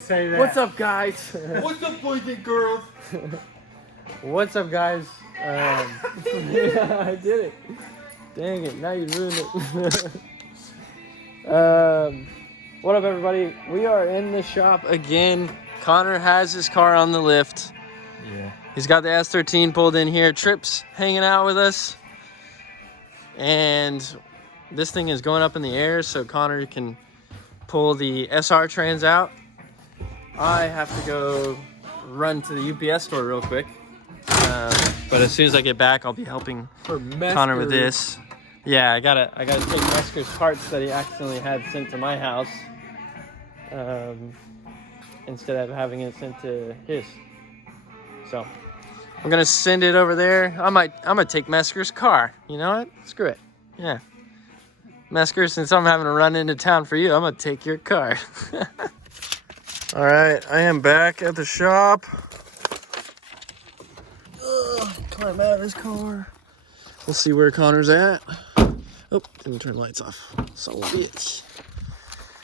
Say that. What's up, guys? What's up, boys and girls? What's up, guys? I did it. Dang it! Now you ruined it. What up, everybody? We are in the shop again. Connor has his car on the lift. Yeah. He's got the S13 pulled in here. Tripp's hanging out with us, and this thing is going up in the air so Connor can pull the SR trans out. I have to go run to the UPS store real quick. But as soon as I get back, I'll be helping Connor with this. Yeah, I gotta take Mesker's parts that he accidentally had sent to my house, instead of having it sent to his. So I'm gonna send it over there. I'm gonna take Mesker's car. You know what? Screw it. Yeah. Mesker, since I'm having to run into town for you, I'm gonna take your car. All right, I am back at the shop. Climb out of his car. We'll see where Connor's at. Oh, didn't turn the lights off. So bitch.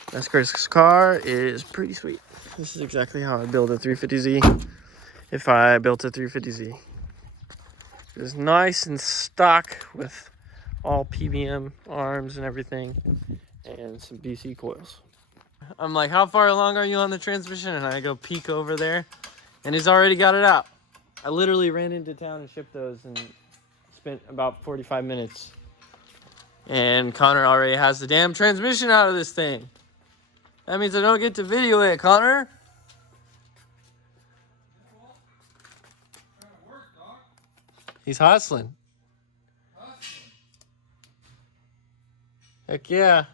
Mesker's car is pretty sweet. This is exactly how I build a 350Z. If I built a 350Z. It's nice and stock with all PBM arms and everything, and some BC coils. I'm like, how far along are you on the transmission? And I go peek over there, and he's already got it out. I literally ran into town and shipped those and spent about 45 minutes. And Connor already has the damn transmission out of this thing. That means I don't get to video it, Connor. He's hustling. Heck yeah.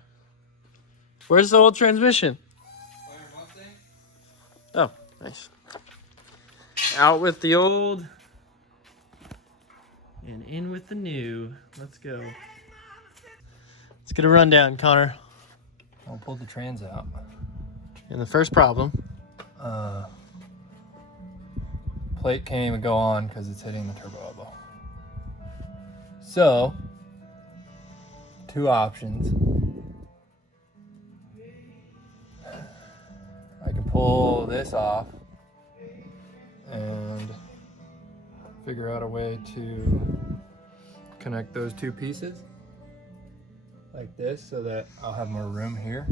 Where's the old transmission? Oh, nice. Out with the old and in with the new. Let's go. Let's get a rundown, Connor. I'll pull the trans out. And the first problem. Plate can't even go on because it's hitting the turbo elbow. So, two options. I can pull this off and figure out a way to connect those two pieces like this so that I'll have more room here.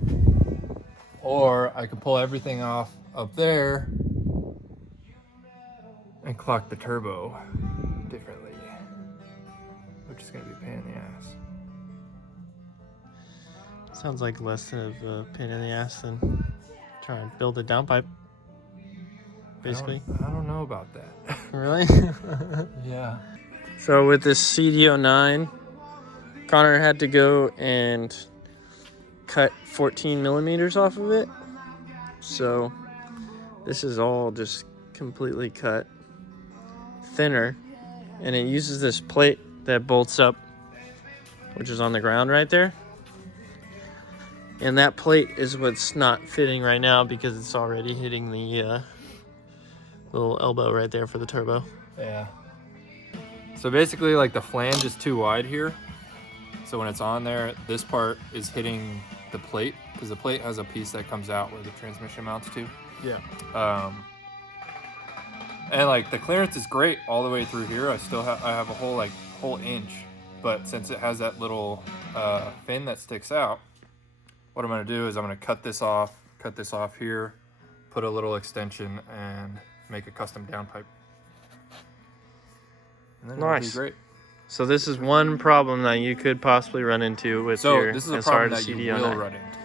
Or I can pull everything off up there and clock the turbo differently, which is going to be a pain in the ass. Sounds like less of a pain in the ass than trying to build a downpipe. Basically. I don't know about that. Really? Yeah. So with this CD009, Connor had to go and cut 14 millimeters off of it. So this is all just completely cut thinner, and it uses this plate that bolts up, which is on the ground right there. And that plate is what's not fitting right now because it's already hitting the little elbow right there for the turbo. Yeah. So basically, like, the flange is too wide here. So when it's on there, this part is hitting the plate because the plate has a piece that comes out where the transmission mounts to. Yeah. And like the clearance is great all the way through here. I have a whole inch, but since it has that little fin that sticks out, what I'm gonna do is I'm gonna cut this off here, put a little extension, and make a custom downpipe. And then it'll be Nice. great. So this is one problem that you could possibly run into with So your this is a SR problem to that you CD009. will run into.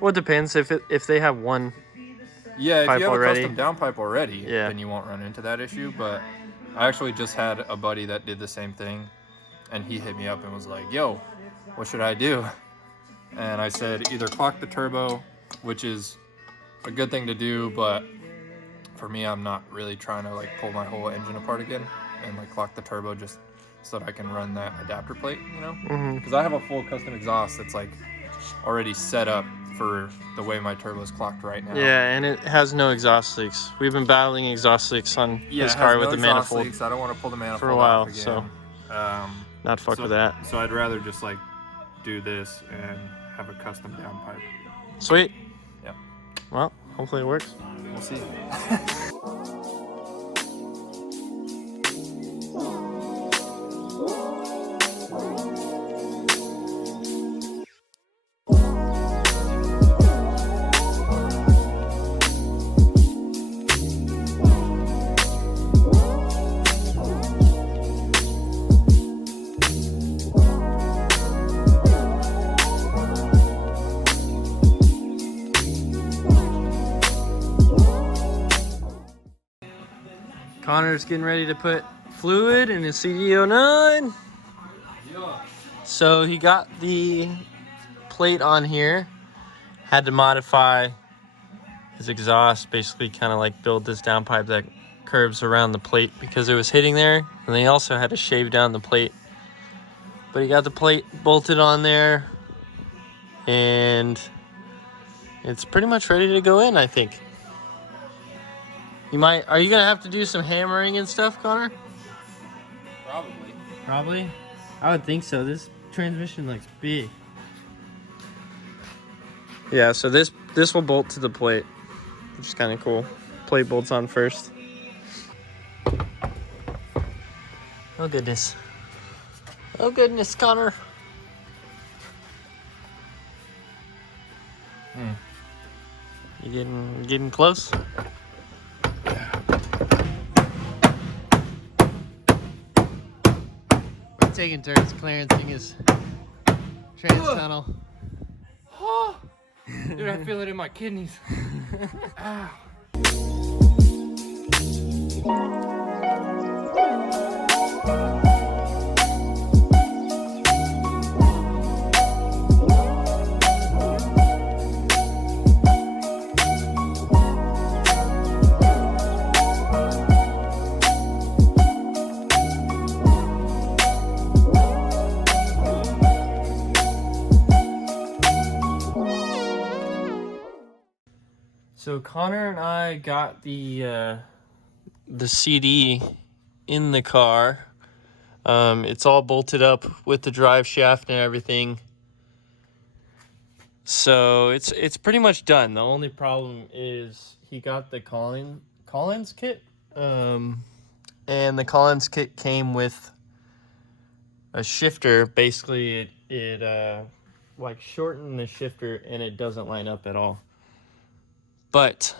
Well, it depends if they have one. Yeah, if pipe you have already. a custom downpipe already, Yeah. then you won't run into that issue. But I actually just had a buddy that did the same thing, and he hit me up and was like, yo, what should I do? And I said, either clock the turbo, which is a good thing to do, but for me, I'm not really trying to like pull my whole engine apart again and like clock the turbo just so that I can run that adapter plate, you know? Mm-hmm. Because I have a full custom exhaust that's like already set up for the way my turbo is clocked right now. Yeah, and it has no exhaust leaks. We've been battling exhaust leaks on his it car has with no the exhaust manifold leaks. I don't want to pull the manifold for a while, off again. so not fuck so, with that. So I'd rather just like do this and have a custom downpipe. Sweet. Yeah. Well, Hopefully it works. We'll see. Connor's getting ready to put fluid in his CD009. Yeah. So he got the plate on here, had to modify his exhaust, basically kind of like build this downpipe that curves around the plate because it was hitting there. And they also had to shave down the plate. But he got the plate bolted on there and it's pretty much ready to go in, I think. Are you gonna have to do some hammering and stuff, Connor? Probably. Probably. I would think so. This transmission looks big. Yeah, so this will bolt to the plate, which is kind of cool. Plate bolts on first. Oh goodness. Oh goodness, Connor. You getting close? We're taking turns clearancing his trans tunnel. Dude, I feel it in my kidneys. Ow. So Connor and I got the CD in the car. It's all bolted up with the drive shaft and everything. So it's pretty much done. The only problem is he got the Collins kit. And the Collins kit came with a shifter. Basically it like shortened the shifter and it doesn't line up at all. But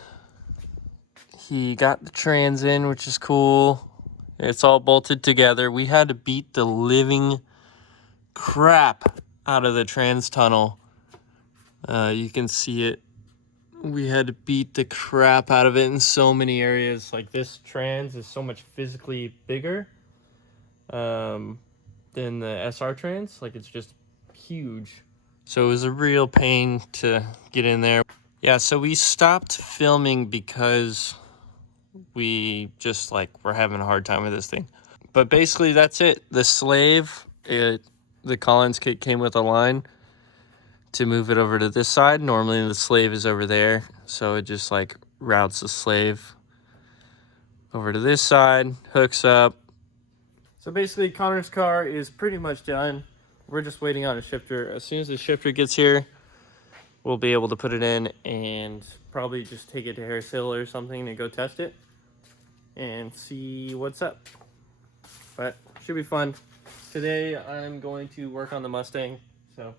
he got the trans in, which is cool. It's all bolted together. We had to beat the living crap out of the trans tunnel. You can see it. We had to beat the crap out of it in so many areas. Like this trans is so much physically bigger than the SR trans. Like it's just huge. So it was a real pain to get in there. Yeah, so we stopped filming because we just we're having a hard time with this thing. But basically that's it. The slave, the Collins kit came with a line to move it over to this side. Normally the slave is over there, so it just routes the slave over to this side, hooks up. So basically Connor's car is pretty much done. We're just waiting on a shifter. As soon as the shifter gets here, we'll be able to put it in and probably just take it to Harris Hill or something to go test it and see what's up. But should be fun. Today I'm going to work on the Mustang. So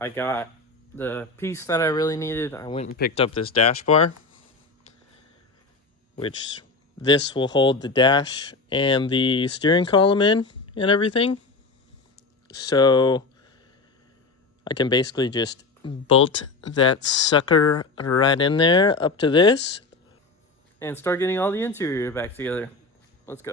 I got the piece that I really needed. I went and picked up this dash bar, which this will hold the dash and the steering column in and everything. So I can basically just bolt that sucker right in there up to this and start getting all the interior back together. Let's go.